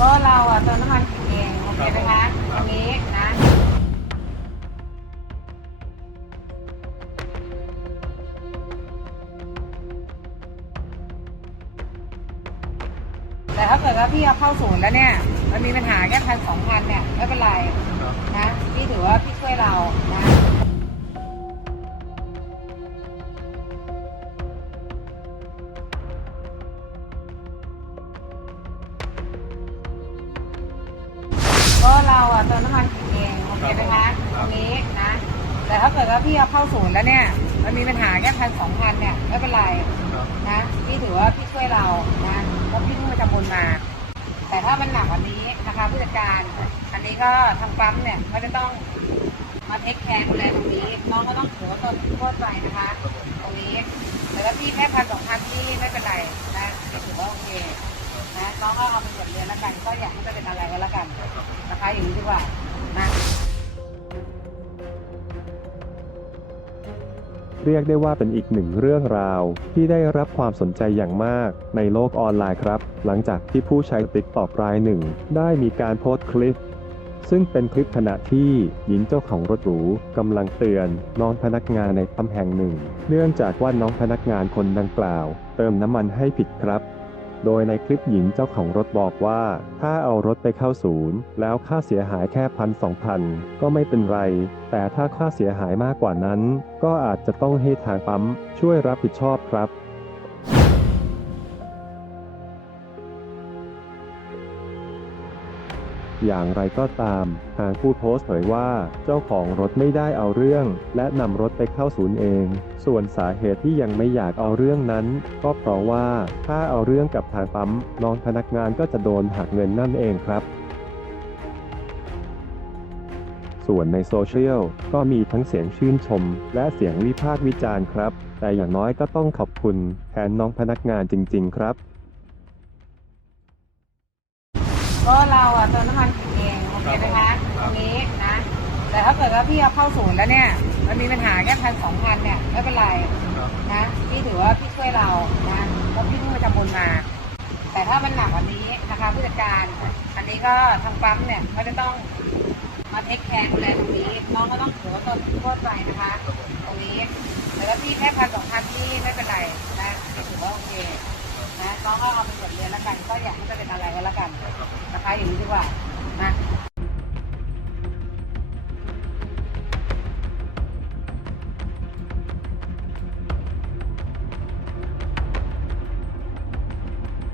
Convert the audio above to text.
ก็เราอะเติมน้ำมันเองโอเคไหมคะตรงนี้นะแต่ถ้าเกิดว่าพี่เอาเข้าศูนย์แล้วเนี่ย มันมีปัญหาแค่พันสองพันเนี่ยไม่เป็นไรนะพี่ถือว่า ก็เราอะเติมน้ำมันเองโอเคไหมคะตรงนี้นะ แต่ถ้าเกิดว่าพี่เอาเข้าศูนย์แล้วเนี่ย มันมีปัญหาแค่พันสองพันเนี่ยไม่เป็นไรนะพี่ถือว่าพี่ช่วยเรานะเพราะพี่เพิ่งมาจำบนมา แต่ถ้ามันหนักกว่านี้นะคะผู้จัดการ อันนี้ก็ทางปั๊มเนี่ยก็จะต้องมาเทคแคร์ดูแลตรงนี้น้องก็ต้องถือว่าตนโทษไปนะคะ ตรงนี้แต่ถ้าพี่แค่พันสองพันที่ไม่เป็นไรนะถือว่าโอเคนะน้องก็เอาเป็นบทเรียนแล้วกัน ก็อยากให้มันเป็นอะไรก็แล้วกัน นะคะอย่างนี้ดีกว่านะเรียกได้ว่าเป็นอีกหนึ่งเรื่องราว ที่ได้รับความสนใจอย่างมากในโลกออนไลน์ครับ หลังจากที่ผู้ใช้ติ๊กตอกรายหนึ่ง ได้มีการโพสต์คลิป ซึ่งเป็นคลิปขณะที่หญิงเจ้าของรถหรูกำลังเตือนน้องพนักงานในปั๊มแห่งหนึ่ง เนื่องจากว่าน้องพนักงานคนดังกล่าว เติมน้ำมันให้ผิดครับ โดยในคลิปหญิงเจ้าของรถบอกว่า ถ้าเอารถไปเข้าศูนย์ แล้วค่าเสียหายแค่พันสองพันก็ไม่เป็นไร แต่ถ้าค่าเสียหายมากกว่านั้น ก็อาจจะต้องให้ทางปั๊มช่วยรับผิดชอบครับ อย่างไรก็ตาม ทางผู้โพสต์เผยว่าเจ้าของรถไม่ได้เอาเรื่อง และนำรถไปเข้าศูนย์เอง ส่วนสาเหตุที่ยังไม่อยากเอาเรื่องนั้น ก็เพราะว่าถ้าเอาเรื่องกับทางปั๊มน้องพนักงานก็จะโดนหักเงินนั่นเองครับส่วนในโซเชียลก็มีทั้งเสียงชื่นชม และเสียงวิพากษ์วิจารณ์ครับ แต่อย่างน้อยก็ต้องขอบคุณแทนน้องพนักงานจริง ๆ ครับ ก็เราอะเติมน้ำมันเองโอเคไหมคะตรงนี้นะ แต่ถ้าเกิดว่าพี่เอาเข้าศูนย์แล้วเนี่ย มันมีปัญหาแค่พันสองพันเนี่ยไม่เป็นไรนะพี่ถือว่าพี่ช่วยเรานะเพราะพี่เพิ่งมาจำบนมา แต่ถ้ามันหนักกว่านี้นะคะผู้จัดการ อันนี้ก็ทางปั๊มเนี่ยก็จะต้องมาเทคแคร์ดูแลตรงนี้น้องก็ต้องถือว่าตนโทษไปนะคะ ตรงนี้แต่ถ้าพี่แค่พันสองพันที่ไม่เป็นไรนะถือว่าโอเค นะก็เอาเป็นบทเรียนแล้วกัน ก็อยากให้มันเป็นอะไรก็แล้วกันนะคะอย่างนี้ดีกว่า